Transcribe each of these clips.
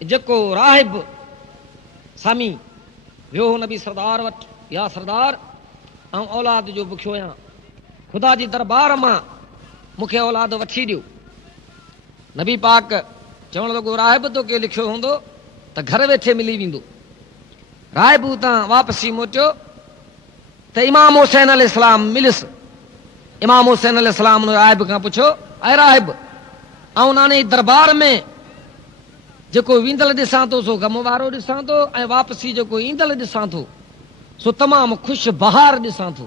जेको राहिब सामी वियो हो नबी सरदार वटि, या सरदार ऐं औलाद जो बुखियो आहियां, ख़ुदा जी दरबार मां मूंखे औलाद वठी ॾियो। नबी पाक चवणु लॻो राहिब तोखे लिखियो हूंदो त घर वेठे मिली वेंदो। राहिब हुतां वापसी मोटियो त इमाम हुसैन अलैहिस्सलाम मिलियुसि। इमाम हुसैन अलैहिस्सलाम राहिब खां पुछियो, ऐं राहिब ऐं नाने दरबार में जेको वेंदड़ ॾिसां थो सो ग़म वारो ॾिसां थो, ऐं वापसी जेको ईंदड़ ॾिसां थो सो तमामु ख़ुशि बहार ॾिसां थो।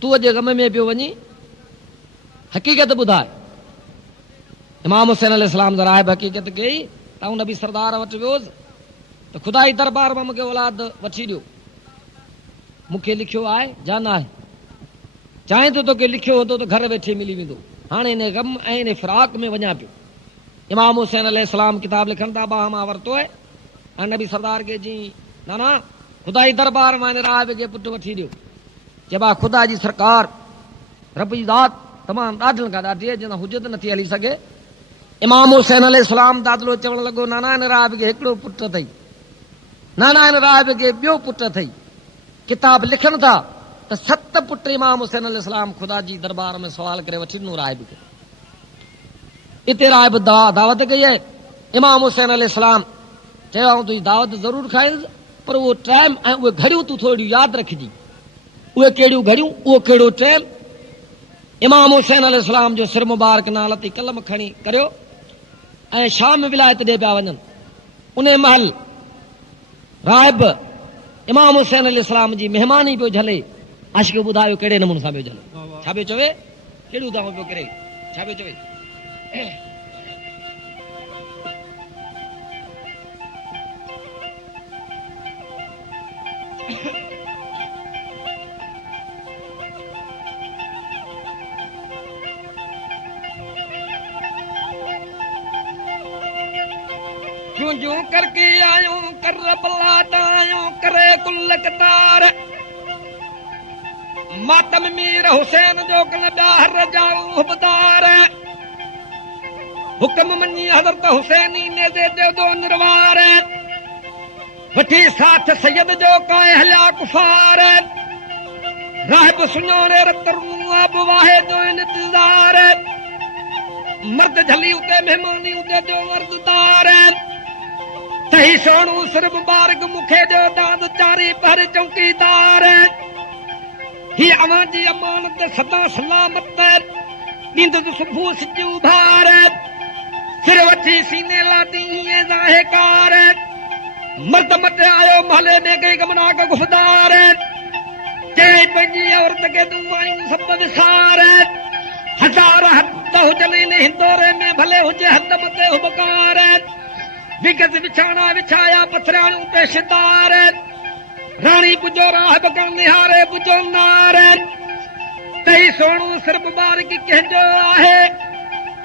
तूं अॼु ग़म में पियो वञी, हक़ीक़त ॿुधाए। इमाम हुसैन अलैहिस्सलाम राहिब हक़ीक़त कई त आऊं नबी सरदार वटि वियोसि त ख़ुदा जी दरबार मां मूंखे औलाद वठी ॾियो। मूंखे लिखियो आहे जा न आहे, चाहे त तोखे लिखियो हूंदो त घर वेठे मिली वेंदो। हाणे इन ग़म ऐं इन फिराक में वञा पियो। इमाम हुसैन अलैहिस्सलाम किताब लिखनि था, बाह मां वरितो आहे ऐं नबी सरदार खे जी नाना ख़ुदा जी दरबार मां हिन राहिब खे पुटु वठी ॾियो। चइबा ख़ुदा जी सरकार रब जी ज़ात तमामु ॾाढनि खां ॾाढी आहे, जंहिं हुजत नथी हली सघे। इमाम हुसैन अलैहिस्सलाम दादलो चवणु लॻो, नाना हिन राहिब खे हिकिड़ो पुटु अथई, नाना हिन राहिब खे ॿियो पुटु अथई। किताब लिखनि था त 7 पुट इमाम हुसैन अलैहिस्सलाम ख़ुदा जी दरबार में सवाल करे वठी ॾिनो राहिब खे। इते राहिब दावत कई आहे। इमाम हुसैन अलैहिस्सलाम चयो आऊं तुंहिंजी दावत ज़रूरु खाईंदुसि, पर उहो टाइम ऐं उहे घड़ियूं तूं थोरियूं यादि रखिजी। उहे कहिड़ियूं घड़ियूं, उहो कहिड़ो टाइम। इमाम हुसैन अलैहिस्सलाम जो सिर मुबारक नाल ते कलम खणी करियो ऐं शाम विलायत ॾे पिया वञनि। उन महल राहिब इमाम हुसैन अलैहिस्सलाम जी महिमानी पियो झले। आशिक़ ॿुधायो कहिड़े नमूने सां पियो झले, छा पियो चवे, कहिड़ियूं दावा पियो करे, छा पियो चवे। जूं जूं करके आयो कर बलात आयो करे कुल कतार, मातम मीर हुसैन जो कल ॿाहिर जाओ हुबदार। हुक्म मञी हज़रत हुसैनी ने दे दो निरवार, वठी साथ सैयद जो काए हलिया कुफार। राहिब सुञाणे रतरू अब वाहे जो इंतज़ार, मर्द झली उते मेहमानी उते जो मर्ददार। तही सोणू सिर मुबारक मूंखे ॾियो दाद चारी पर चौकीदार। ही अवां जी अमानत सदा सलामत ॾींदुसि सुबुह सिॼ उधार। सिर वठी सीने लाती हीअं ज़ाहिकार, मर्द मटे आयो महले में कई गमनाक गुफ़दार। चई पंहिंजी औरत खे तूं आयूं सभ विसार। हज़ार हद हुजनि इन हिंदोरे में भले हुजे हद मथे हुबकार। विगत विछाणा विछाया पथराणियूं पेशदार। राणी पुजो राहिब खां निहारे पुजो नार। तई सोणू सिर मुबारक कंहिंजो आहे,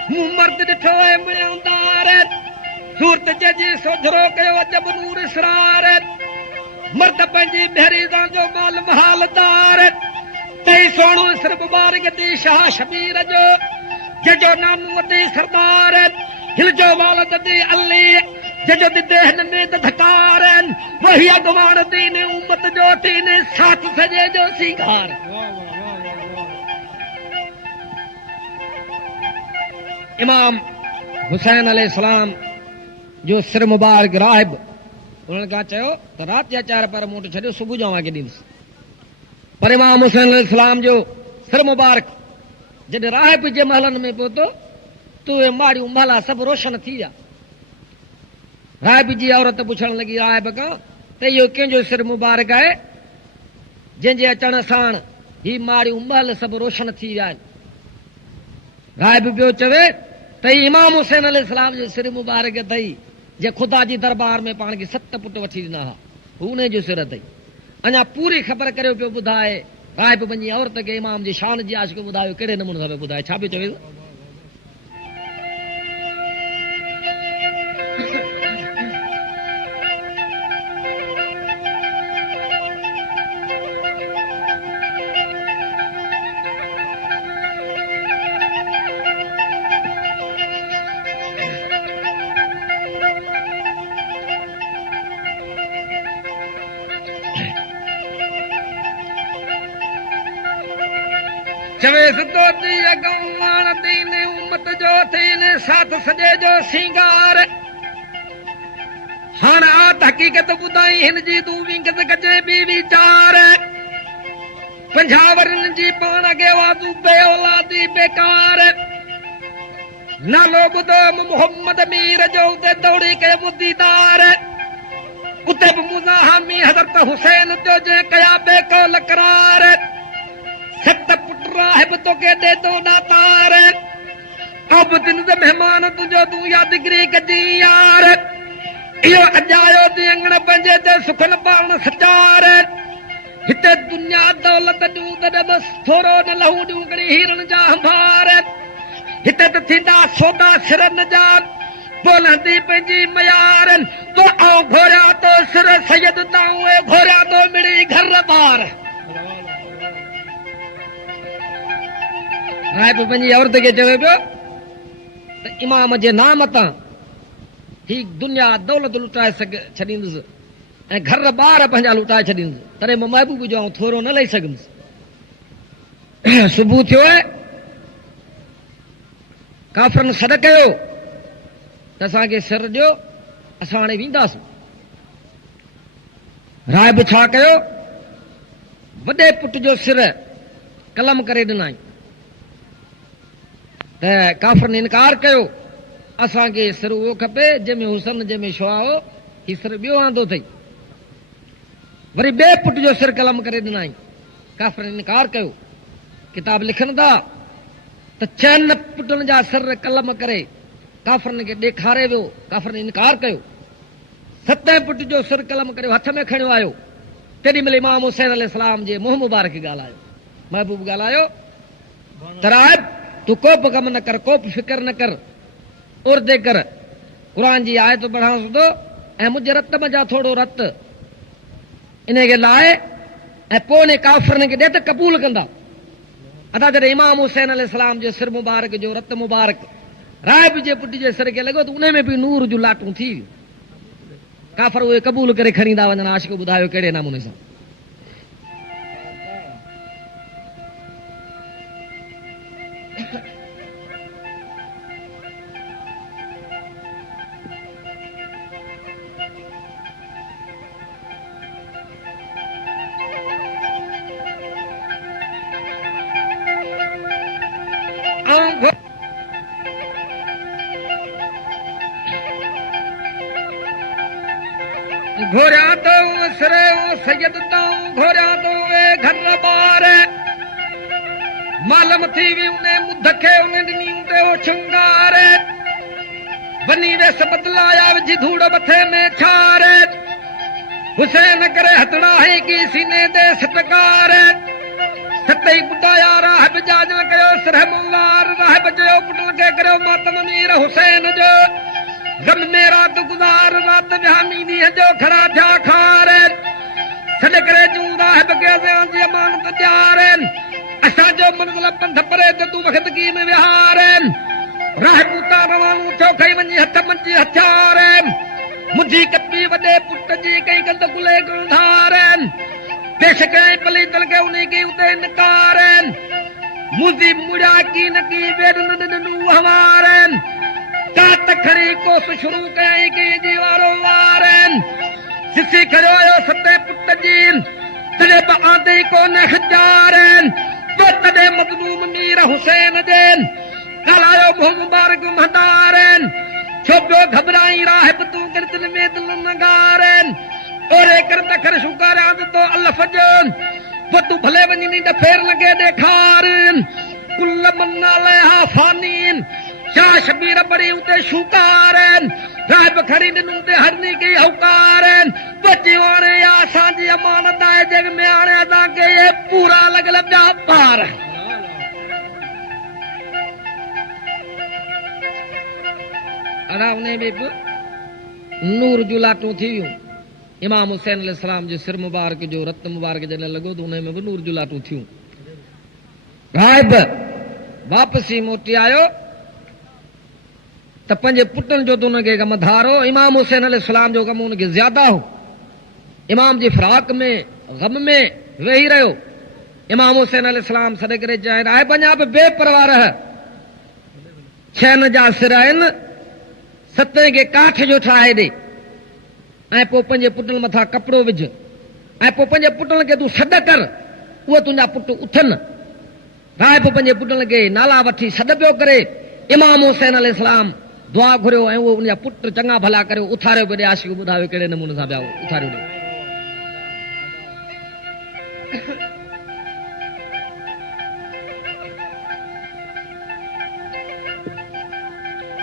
मूं मर्द ॾिठो आहे मुयांदार। सूरत जी सोझरो कयो अजब नूर इसरार, मर्द पंहिंजी बेहरीज़ां जो माल महालदार। तई सोणू सिर मुबारक दी शाह शबीर जो, जंहिंजो नामो अथई सरदार। हिन जो माल दी अली, जंहिंजो दिदे हिन में त धकार। वही अॻवान दीन उम्मत जो तीन साथ सॼे जो सीगार। इमाम हुसैन अलैहिस्सलाम जो सिर मुबारक राहिब उन्हनि खां चयो त राति जा 4 पर मूं वटि छॾियो, सुबुह जो अव्हांखे ॾींदुसि। पर इमाम हुसैन अलैहिस्सलाम जो सिर मुबारक जॾहिं राहिब जे महलनि में पहुतो त उहे माड़ियूं महला सभु रोशन थी विया। राहिब जी औरत पुछण लॻी राहिब खां त इहो कंहिंजो सिर मुबारक आहे जंहिंजे अचण साण ही माड़ियूं महल सभु रोशन थी विया आहिनि। राहिब ॿियो चवे त इमाम हुसैन अलैहिस्सलाम जो सिर मुबारक अथई, जे ख़ुदा जी दरबार में पाण खे 7 पुट वठी ॾिना हुआ, हू उन जो सिर अथई। अञा पूरी ख़बर करे पियो ॿुधाए। राहिब पंहिंजी औरत खे इमाम जी शान जी आशिक़ ॿुधायो कहिड़े नमूने सां पियो ॿुधाए, छा पियो चवे। चवेस तो दी अगवान दीन उम्मत जो थीन साथ सजे जो सिंगार हाण आत हकीकत ॿुधाई हिन जी तूं विंगत कजे बि वीचार 50 वरन जी पाण अॻे वादू बे औलादी बेकार नालो ॿुधो मोहम्मद मीर जो उते दौड़ी के ॿुधीदार उते बि मुज़ाहमी हज़रत हुसैन जो जे कया बेकौल करार सत पुट राहिब तोखे ॾे थो ॾातार अब दिन ते मेहमान तुंहिंजो तूं यादगिरी कजी यार इहो अॼायो थी अंगण पंहिंजे ते सुखन पाण सचार हिते दुनिया दौलत ॾियूं तॾहिं बसि थोरो न लहू ॾियूं कड़ी हीरन जा अंबार हिते त थींदा सौदा सिरन जा बोलंदी पंहिंजी मयार तो आऊं घोरिया तो सिर सैयद ताऊं घोरिया तो मिड़ी घर ॿार राइब पंहिंजी औरत खे चवे पियो त इमाम जे नाम तां ही दुनिया दौलत लुटाए छॾींदुसि ऐं घर ॿार पंहिंजा लुटाए छॾींदुसि तॾहिं मां महबूब जो आऊं थोरो न लही सघंदुसि सुबुह थियो आहे काफ़रनि सॾ कयो त असांखे सिर ॾियो असां हाणे वेंदासीं राइब छा कयो वॾे पुट जो सिर कलम करे ॾिनाई त काफ़रनि इनकार कयो असांखे सिर उहो खपे जंहिंमें हुसन जंहिंमें शुआ हो ही सिर ॿियो आंदो अथई वरी ॿिए पुट जो सिर कलम करे ॾिनाई काफ़रनि इनकार कयो किताब लिखनि था त 6 पुटनि जा सिर कलम करे काफ़रनि खे ॾेखारे वियो काफ़रनि इनकार कयो 7 पुट जो सिर कलम करे हथ में खणियो आयो तेॾी महिल इमाम हुसैन अलैहिस्सलाम जे मुंहुं मुबारक ॻाल्हायो महबूब ॻाल्हायो त राइब तूं को बि कमु न कर को बि फिकर न कर उर्दे कर क़ुर जी आयत पढ़ां थो ऐं मुंहिंजे रत में जा थोरो रत इन खे लाहे ऐं पोइ उन काफ़रनि खे ॾे त क़बूल कंदा अदा जॾहिं इमाम हुसैन अलैहिस्सलाम जे सिर मुबारक जो रत मुबारक राइब जे पुट जे सिर खे लॻो त उन में बि नूर जूं लाटूं थी वियूं काफ़र उहे क़बूल करे खणींदा वञनि आशिक़ ॿुधायो कहिड़े नमूने सां घोरिया तो सिर सैयद ताऊं घोरिया तो घर ॿार मालम थी वई उन मुद खे उन ॾिनी ते शृंगार वञी वेस बदलाया विझी धूड़ मथे में छार हुसैन करे हथड़ा है की सीने दे सटकार सतई ॿुधाया राहिब जाजन कयो सिर मुलार राहिब चयो पुटनि खे करियो मातम मीर हुसैन जो गम में रात गुज़ार रात विहामी ॾींहं जो खड़ा थिया खार छॾे करे जूं राहिब खे असां जी अमानत ॾियार असांजो मंज़िल पंध परे ते तूं वक़्त की में विहार राहिब उतां रवानो थियो खई वञी हथ मंझि हथियार मुंहिंजी कपी वॾे पुट जी कई कंद गुले गुलधार बेशक पलीतल के उन्हीं की उते इनकार मुझी मुड़ा की न की वेद न ॾिनू हमारे तात खड़ी कोस शुरू कई की जीवारो वार सिसी खड़ो यो सते पुट जी तॾहिं बि आंदे कोन हज़ार तो तॾहिं मज़लूम मीर हुसैन देन ॻाल्हायो मुंहुं मुबारक महदार छो पियो घबराई राहिब तूं गिरदल में दिल नगार ओरे कर तखर शुकारा तो अल्लाह फजन वो तू भले वनी नी फेर लगे देखार कुल मन्ना लहा फानीन शाह शबीर बड़ी उते शुकार राहिब खड़ी दिनु ते हरनी की हुकार बचवाने या सांजी अमानत है जग में आने अदा के ये पूरा लगल व्यापार अदा उन्हें भी नूर जुलाटू थी इमाम हुसैन अलैहिस्सलाम जो सिर मुबारक जो रत मुबारक जॾहिं लॻो त उन में बि नूर जुलाटूं थियूं राहिब वापसी मोटी आयो त पंहिंजे पुटनि जो त उनखे कमु धारो इमाम हुसैन अलैहिस्सलाम जो कमु उनखे ज़्यादा हो इमाम जी फिराक में गम में वेही रहियो इमाम हुसैन अलैहिस्सलाम सॾे करे चवनि आहे पंजाब बेपरवाह है छहनि जा सिर आहिनि सतें खे काठ जो ठाहे ॾे ऐं पोइ पंहिंजे पुटनि मथां कपिड़ो विझ ऐं पोइ पंहिंजे पुटनि खे तूं सॾ कर उहे तुंहिंजा पुट उथनि राय पोइ पंहिंजे पुटनि खे नाला वठी सॾ पियो करे इमाम हुसैन अलैहिस्सलाम दुआ घुरियो ऐं उहो उनजा पुट चङा भला करे उथारियो पियो ॾे आशिक़ ॿुधायो कहिड़े नमूने सां पिया उथारियो ॾे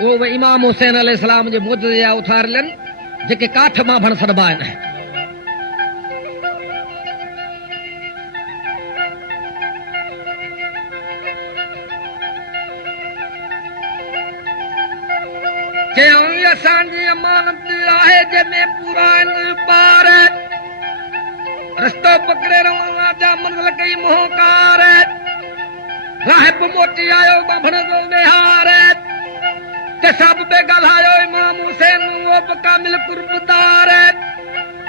उहो बि इमाम हुसैन अलैहिस्सलाम जे मुजज़े जा उथारियलनि जेके काठ मां भण सॾबा आहिनि चयऊं असांजी अमानत आहे जंहिंमें पूरा आहिनि ॿार रस्तो पकड़े रवाना जा मंज़िल कई मोहकार राहिब मोटी आयो बाभण जो विहार ते सभ बि ॻाल्हायो इमाम हुसैन उहो बि कामिल कुर्बदार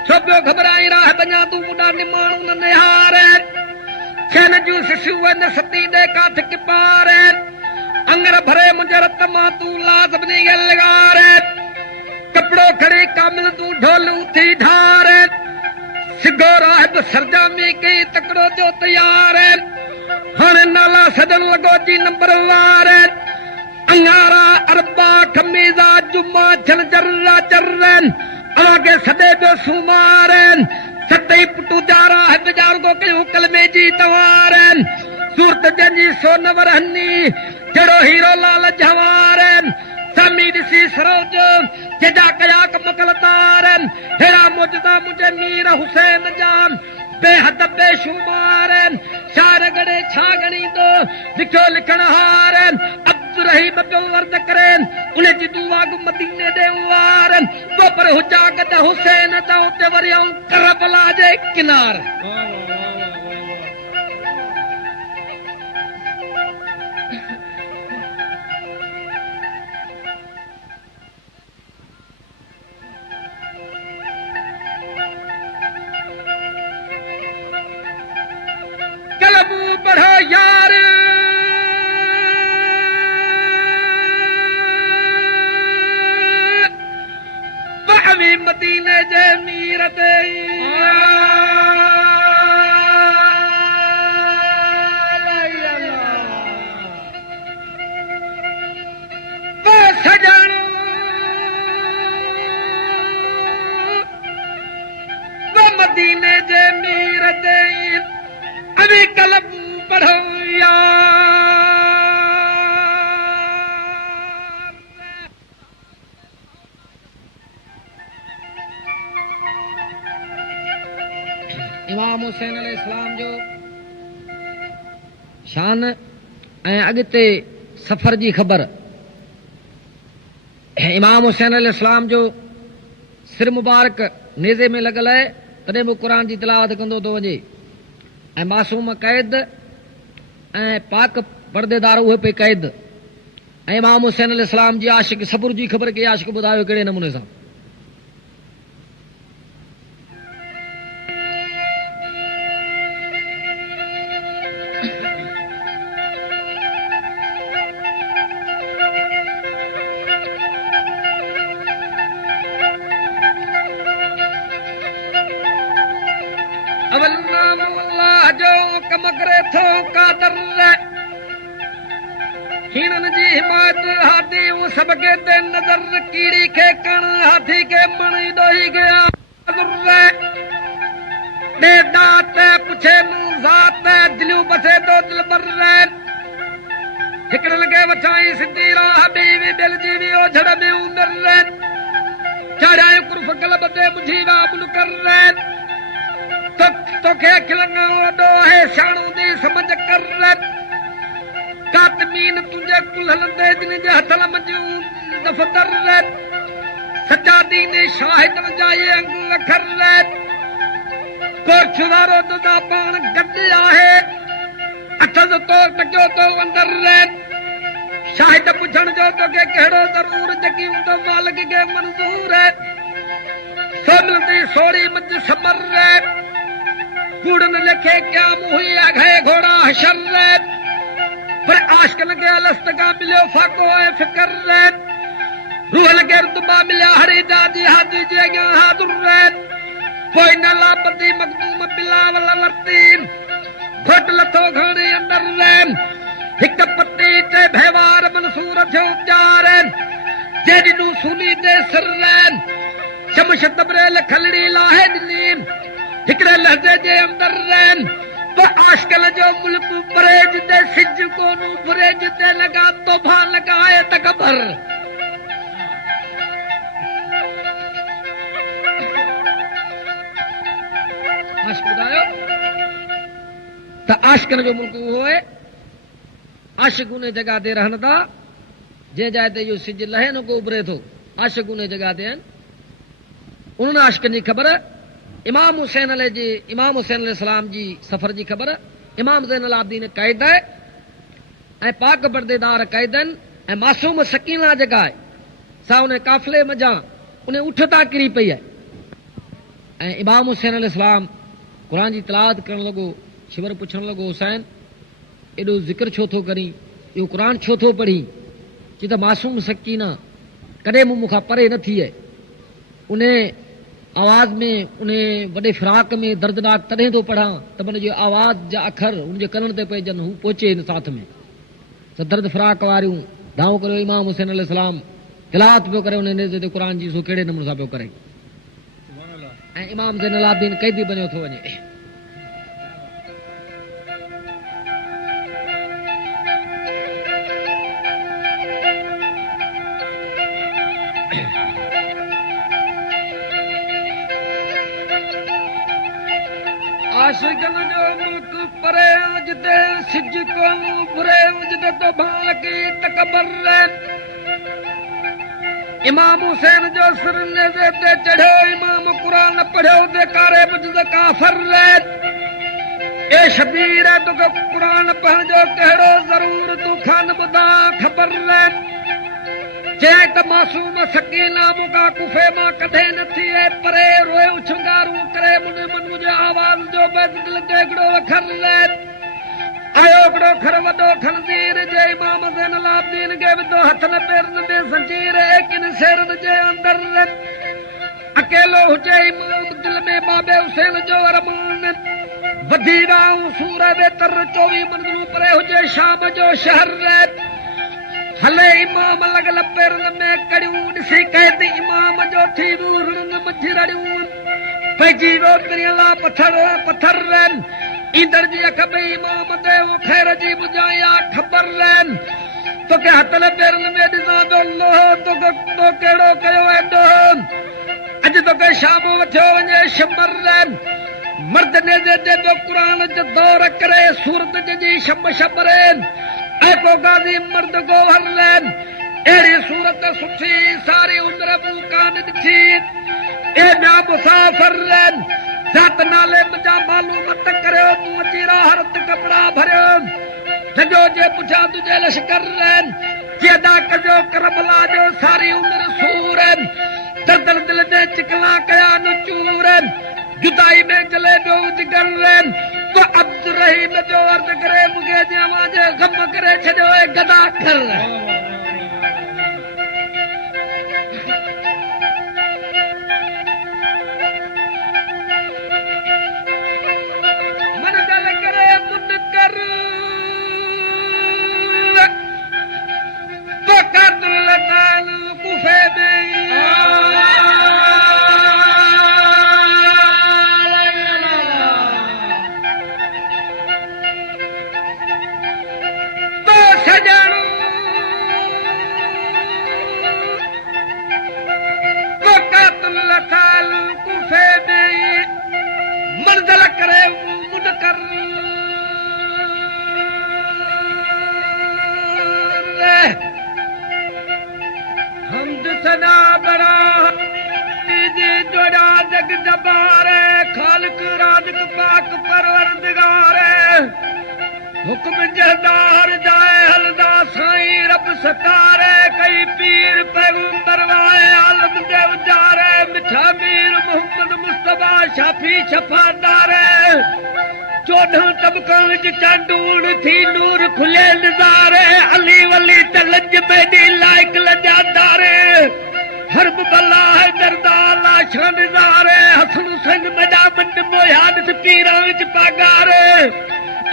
छो पियो घबराई राहिब अञा तूं ॿुढा निमाणू न निहार छहनि जूं सिसियूं न सती ॾे काठ किपार अंगर भरे मुंहिंजे रत मां तूं लाज़मी लॻार कपिड़ो खणी कामिल तूं ढोलू थी ढार सिगो राहिब सरजामी कई तकड़ो जो तयार हाणे नाला सजन लॻो जी नंबर वार अंगारा अरबा खमीज़ा जुमा छल जर्रा जर्रन आगे सदे पियो सुमारन सतई पुटू जा राहिब जा रुगो कयूं कलमे जी तवारन सूरत जंहिंजी सोनवर हनी जहिड़ो हीरो लाल जवारन समी ॾिसी सरोज जजा कया कम कलतारन हेड़ा मुजदा मुंहिंजे मीर हुसैन जा बेहद बेशुमारन शार गड़े छा गणींदो लिखियो लिखण हारन अब्दुर्रहीम पियो वर्द करन उन जी दुआ गु मदीने ॾे वारन तो पर हुजा गद हुसैन त उते वरियऊं करबला जे किनार कलमू पढ़ो यार बावी मदीने जे मीर ते सजण मदीने जे मीर ते अभी कलम पढ़ो यार इमाम हुसैन अलैहिस्सलाम जो शान ऐं अॻिते सफ़र जी ख़बर इमाम हुसैन अलैहिस्सलाम जो सिर मुबारक नेज़े में लॻल आहे तॾहिं बि क़ुर जी तिलावत कंदो थो वञे ऐं मासूम क़ैद ऐं पाक पर्देदार उहे पे क़ैद ऐं इमाम हुसैन अलैहिस्सलाम जी आशिक़ सबुर जी ख़बर के आशिक़ ॿुधायो कहिड़े नमूने सां हिननि जी हिमायत हाथी सभ के ते नज़र कीड़ी खे कण हाथी के मणी ॾोही गया दात पुछे मूं ज़ात दिलियूं बसे तो दिल बर हिकिड़े लॻे वठाई सिधी राह बीवी दिल जी भी ओझड़ में उमर चारायूं कुर्फ गलब ते बुझी वा मुनकर तोखे खिलंग वॾो आहे शाणू दी समझ कर कातमीन तुंहिंजे कुल हलंदे जिन जे हथल मंजूं दफ़तर सचा दीन शाहिदन जा ये अंग अखर कोर्छ वारो तुंहिंजा पाण गॾु आहे अठस तो टकियो तो अंदर शाहिद पुछण जो तोखे कहिड़ो ज़रूर जॻियूं तो मालिक खे मंज़ूर सो मिलंदी सोड़ी मंझ समर कूड़ न लिखे क्या मुहैया घे घोड़ा हशर रे पर आश्क लगे अलस्तगा मिलियो फाको है फिकर रे रूह लगे रुतबा मिलिया हरी दादी हादी जेगा हादुर रे कोई न लापती मखदूम बिला वाला लतीम घोट लथो घाने अंदर रे हिक पत्ती ते भेवार मंसूर थियो उपचार जेडी नु सुनी दे सर रे शमश तबरे लखलड़ी लाहे दिलीम हिकड़े लहजे जे अंदर रे तो आश्कल जो मुल्क परेज दे सिज को नु परेज दे लगा तो भा लगाए तकबर आश्क बुधायो तो आश्कल जो मुल्क होए आशिक उन्हें जगह दे रहन था जे जाते जो सिज लहे न को उभरे थो आशिक उन्हें जगह दे उन्होंने आशिक नहीं खबर इमाम हुसैन अलैहिस्सलाम जी सफर जी खबर इमाम ज़ैनुल आबिदीन क़ैद है ऐं पाक पर्देदार क़ैदन ऐं मासूम सकीना जगह है सा उन काफ़िले मजा उन्हें उठता किरी पई है ऐं इमाम हुसैन अलैहिस्सलाम कुरान जी तिलावत करण लॻो शिवर पुछण लॻो हुसैन एॾो ज़िक्र छो थो करी इहो कुरान छो थो पढ़ी चई त मासूम सकीना कॾहिं मूंखां परे न थी आहे उन आवाज़ में उन वॾे फिराक में दर्दनाक तॾहिं थो पढ़ां त मन जो आवाज़ जा अखर उनजे कननि ते पइजनि हू पहुचे हिन साथ में त दर्द फिराक वारियूं दाऊं करियो इमाम हुसैन अलैहिस्सलाम तिलावत पियो करे उन नेज़े ते क़ुरान जी सो कहिड़े नमूने सां पियो करे ऐं इमाम ज़ैनुल आबिदीन क़ैदी बणियो थो वञे आशिकन जो मुल्क परे उजदे सिज को बुरे उजदे तो भाकी तकबर इमाम हुसैन जो सिर नेज़े ते चढ़ो इमाम कुरान पढ़ो दे कारे बुझद काफर ए शबीर तो कुरान पढ़ जो कहिड़ो ज़रूर तू खान बुधा खबर चए त मासूम सकीना मुका कुफे मां कढे न थिए परे रोए उछंगारू करे मुने मन मुझे आवाज जो बेदिल देगड़ो अखर आयो गड़ो खर वडो खंजीर जे इमाम ज़ैनुल आबिदीन के विदो हथ न पेरन दे संजीर एकिन शेरन जे अंदर अकेलो हुजे इमाम दिल में बाबे हुसैन जो अरमान वधी राऊं सूर बेतर 24 मंजिलूं परे हुजे शाम जो शहर हले इमाम लगल पेरन में कड़ियूं ॾिसी कैदी इमाम जो थी रूरन मझरड़ियूं पैजी रोकरी ला पत्थर ईंदड़ जी अख में इमाम दे खैर जी बुझाया खबर तो के हथल पेरन में ॾिसां तो लोह तो कहिड़ो कयो एॾो अॼु तो के शाम वठियो वञे शमर मर्द नेज़े ते तो क़ुरान जो दौर करे सूरत जी शम शमर ऐको गाज़ी मर्द गोहर एड़ी सूरत सुठी सारी उम्र कान ॾिठी एॾा मुसाफ़िर जात नाले मुंहिंजा मालूमत करियो मूं अची राहत कपिड़ा भरियो सॼो जे पुठियां तुंहिंजे लश्कर जेदा कजो करबला जो सारी उम्र सूर दर्दल दिल जे चिकला कया न चूर जुदाई में जले पियो जिगर तो अब्द रहीम जो अर्ज करे मुखे जवा जे गम करे छॾियो है गदा कर मन दल करे मुनकर तो कदल काल कुफे हुक्म जहदार जाए हलदा साईं रब सतारे कई पीर पैगंबर वाए आलम दे उजारे मिठा मीर मोहम्मद मुस्तफा शाफी शफादारे 14 तबका विच चांदूड़ थी नूर खुले नजारे अली वली तलज मेडी लायक लजादारे हरब बल्ला है दरदाला शान नजारे हसन हुसैन मजा मंद मोयाद पीरा विच पागारे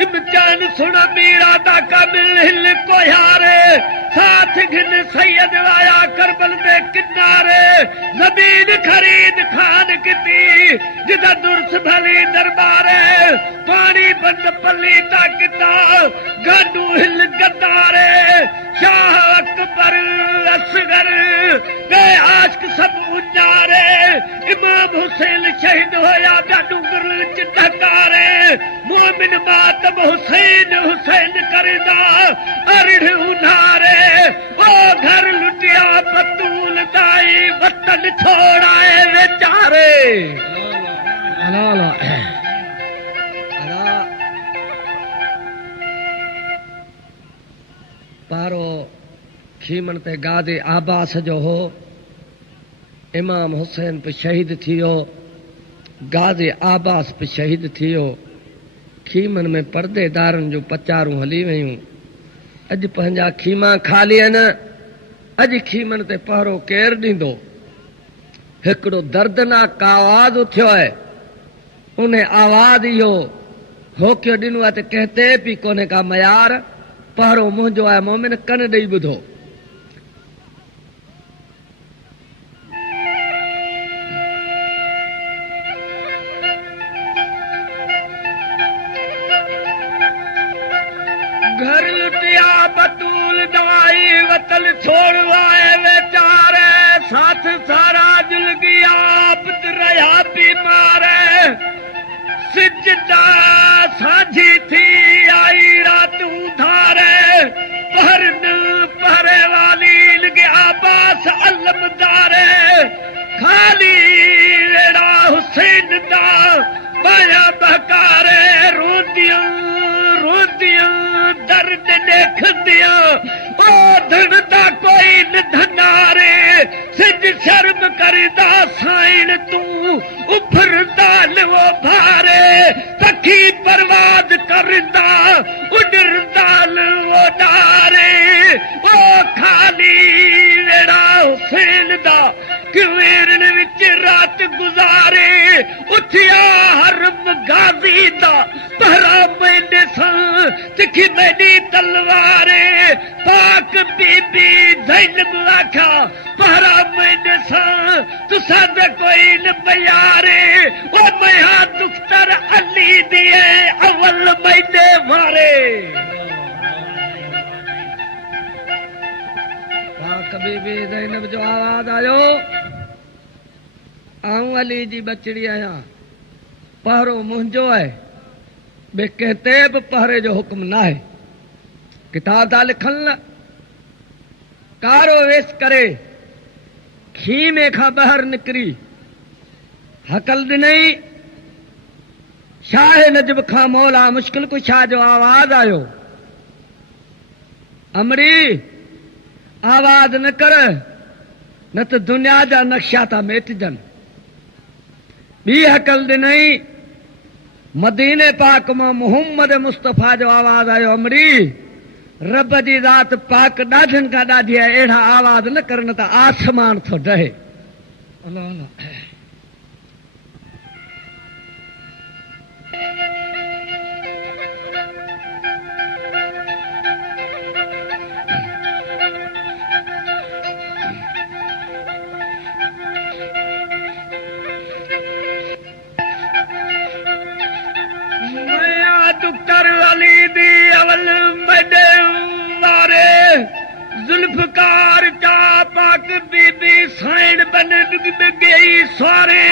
इम्तिहान सुना मीरा दा काबिल हिल को यारे साथ घिन सैयद आया करबल दे किनारे जमीन खरीद खान किती जिदा दुर्स भली दरबारे पानी बंद पल्ली दा किता गाडू हिल गदारे शाह अकबर असगर बे आशिक सब उजारे इमाम हुसैन शहीद होया गाडू गुरु च ढकारे मोमिन मातम हुसैन हुसैन करदा अरढ़ उन्हारे ओ घर लुटिया बतूल दाई वतन छोड़ाए बेचारे पारो खीमन ते गादे आबास जो हो इमाम हुसैन पे शहीद थियो गादे आबास पे शहीद थियो खीमन में पर्देदारन जो पचारूं हली वयूं अज पंहिंजा खीमा खाली न अज खीमन ते पहरो केर ॾींदो हिकिड़ो दर्दनाक आवाज़ उथियो है उन्हें आवाज़ इहो होकियो ॾिनो आहे त कहते पी कोन्हे का मयार पहरो मुंहिंजो आहे मोमिन कन ॾेई ॿुधो घर लुटिया बतूल दवाई वतन छोड़वाए बेचारे साथ सारा जुल गया आप रहा बीमार सिजदा साझी थी आई रात उधारे पहरन पहरे वाली गया बास अलमदारे खाली वेड़ा हुसैन दा पाया बहकारे रोदियां रोदियां दर्द देखदियां ओ धनदा कोई न धनारे सिज शर्म करदा साइन तू उभरदा लो भारे सखी परवाज करदा उडरदा लो डारे ओ खाली वेड़ा हुसैन दा किवेरन विच रात गुजारे उठिया हरम गाजी दा पहरा मैंने सा तिखी मेरी तलवारे पाक बीबी ज़ैनब आखा पहरा मैंने सा तुसा दे कोई न प्यारे ओ मया दुख्तर अली दिए अवल मैंने मारे पाक बीबी ज़ैनब जो आवाज आयो आऊं अली जी बचड़ी आया पहरो मुंहिंजो है बे कहते बि पहरे जो हुक्म ना है किताब था लिखन न कारो वेस करे खीमे खां ॿाहिरि निकिरी हकल ॾिनई शाह नजब खां मौला मुश्किल कुशा जो आवाज आयो अमरी आवाज न कर न त दुनिया जा नक्शा था मेटजन ॿी हकल ॾिनई मदीने पाक मां मोहम्मद मुस्तफ़ा जो आवाज आयो अमरी रब जी ज़ात पाक ॾाढनि खां ॾाढी आहे अहिड़ा आवाज न कर न त आसमान थो डहे अल्लाह अल्लाह दुख्तर अली दी अवल मडे वारे जुल्फकार चा पाक बीबी साइन बन गई सारे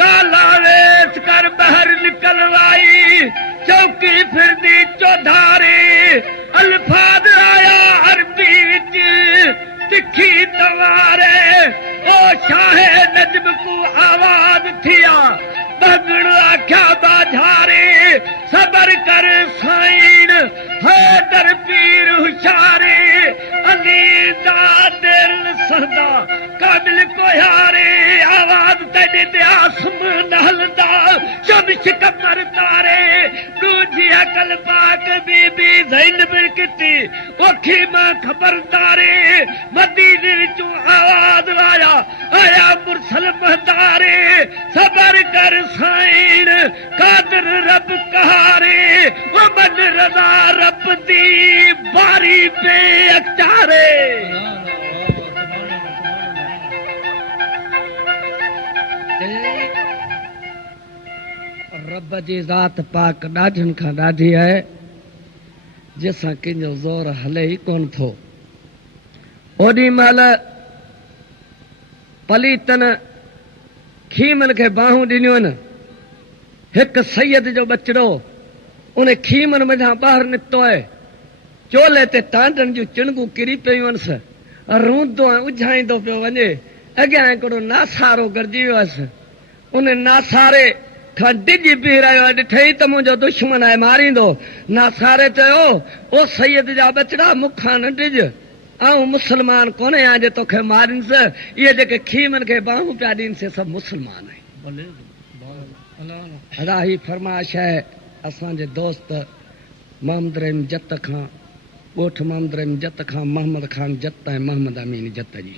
काला वेस कर बहर निकलवाई चौकी फिर दी चौधारे अल्फाज आया अरबी विच तिखी तवारे ओ शाहे नजम को आवाज थिया बगड़ आख्या बाझारे सबर कर साइन हैदर पीर हुशारे अली दा दिल सदा काबिल को यारे आवाज मैंने ते आसमान हलदा शमश कमर तारे दूजी अकल पाक बीबी ज़ैनब किती ओखी मां खबरदारे मदीने विचों आवाज आया आया मुरसल महतारे सबर कर साईं कादर रब कहारे ओ मन रजा रब दी बारी पे अचारे रब जी ज़ात पाक ॾाढनि खां ॾाढी आहे जंहिंसां कंहिंजो ज़ोर हले ई कोन थो। ओॾी महिल पलीतन खीमन खे बाहूं ॾिनियूं आहिनि। हिकु सैयद जो बचिड़ो उन खीमन मथां ॿाहिरि निकितो आहे। चोले ते टांडनि जूं चिणगूं किरी पियूं आहिनि। रूंदो ऐं उझाईंदो पियो वञे। अॻियां हिकिड़ो नासारो गॾिजी वियोसि। उन नासारे खां डिॼी बीह रहियो आहे। ॾिठई त मुंहिंजो दुश्मन आहे मारींदो। नासारे चयो ओ सैयद जा बचिड़ा मूंखां न डिॼ ऐं मुस्लमान कोन्हे आहियां जे तोखे मारींसि। इहे जेके खीमनि खे बाहूं पिया ॾीनि से सभु मुस्लमान आहिनि। अलाही फरमाइश आहे असांजे दोस्त मोहम्मद रहीम जत खां ॻोठ मोहम्मद रहीम जत खां मोहम्मद ख़ान जत ऐं मोहम्मद अमीन जत जी।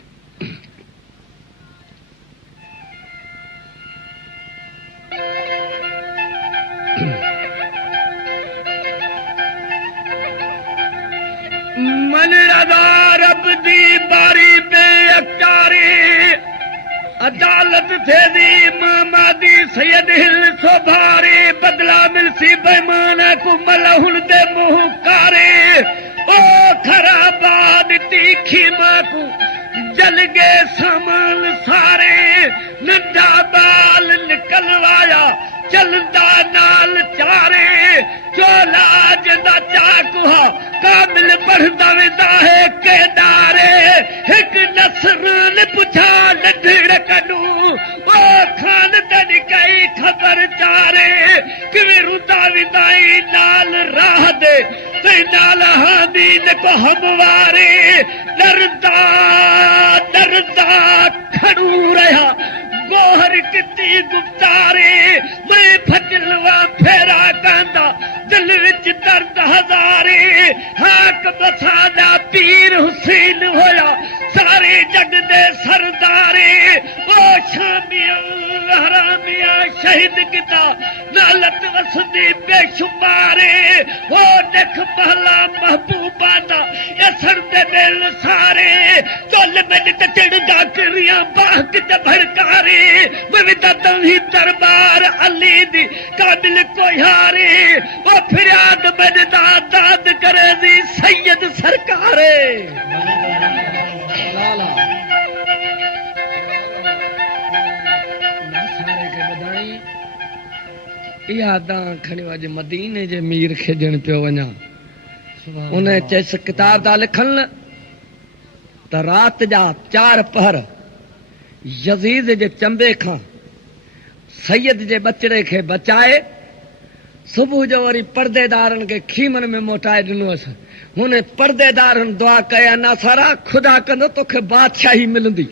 मन रज़ा रब दी बारी पे अचारे अदालत थे दी मामा दी सैयद हिल सोभारे बदला मिलसी बेमान को मलहुन दे मुंह कारे ओ खराबाद तीखी मां को जल गए सामान सारे नंढा बाल निकलवाया चलदा नाल चारे चोला जदा चाकुहा काबिल बढ़दा वेंदा है केदारे हिक नसरान पुछा नंढड़ कनू ओ खान तन कई खबर चारे किवे रुदा विदाई नाल राह दे ते नाल हादीन को हमवारे डरदा डरदा खड़ू रहा गोहर किती गुप्तारे मैं फजलवा फेरा कंदा दिल विच दर्द हजारे हाक बसादा पीर हुसैन होया सारे जग दे सरदारे ओ शामिया हरामिया शहीद किता नालत वसदी बेशुमारे ओ देख महला महबूबा दा असर दे दिल सारे चल मैंने ते चिड़गा करिया बाग ते भड़कारे विविधा तही दरबार अली दी काबिल कोई हारे ओ फरियाद मैंने दाद करे दी सैयद सरकारे यादां खणी वॼ मदीने जे मीर खे ॾियण पियो वञा। उन चयसि किताब था लिखनि त राति जा 4 पहर यज़ीद जे चंबे खां सैयद जे बचिड़े खे बचाए सुबुह जो वरी पर्देदारनि खे खीमन में मोटाए ॾिनोसि। हुन पर्देदारनि दुआ कया नासारा खुदा कंदो तोखे बादशाही मिलंदी।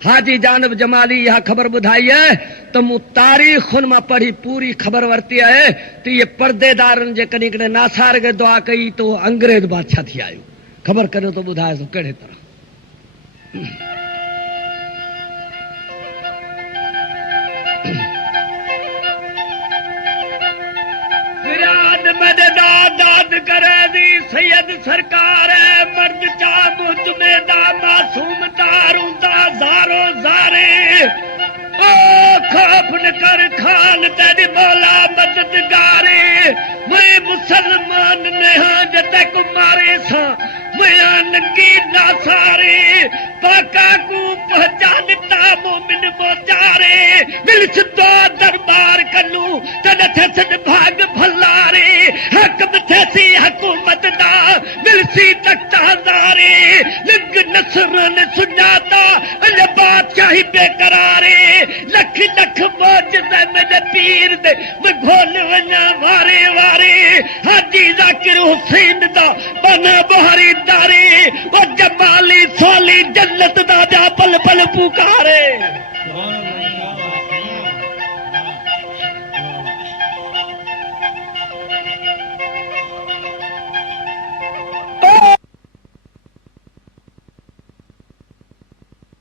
हाजी जानब जमाली यह खबर बुधाई है तो मूं तारीख़ुनि मां पढ़ी पूरी खबर वरती है तो ये पर्देदारनि जे कॾहिं कॾहिं नासार खे दुआ कई तो अंग्रेज बादशाह थी आयो। खबर करियो तो ॿुधाए सो कहिड़े तरह। फिराद मद दाद करे दी सैयद सरकार है मर्द चा मुझ में दा मासूम दारू दा जारो जारे ओ खौफ न कर खान तेरी मौला मददगारे मैं मुसलमान ने हाँ जते कुमारे सा मैं नंगी नासारे पाका को पहचानता मोमिन मोचारे मिल दो दरबार कलू तन थसन भाग भलारे हकम थेसी हुकूमत दा मिलसी तख्तादारे लिंग नसरन सुनाता अल बादशाही बेकरारे लख लख मौजज़े मेरे पीर दे मैं घोल वना वारे वारे हाजी जाकिर हुसैन दा बना बहारी दारे ओ जमाली सोली जन्नत दा जा पल पल पुकारे।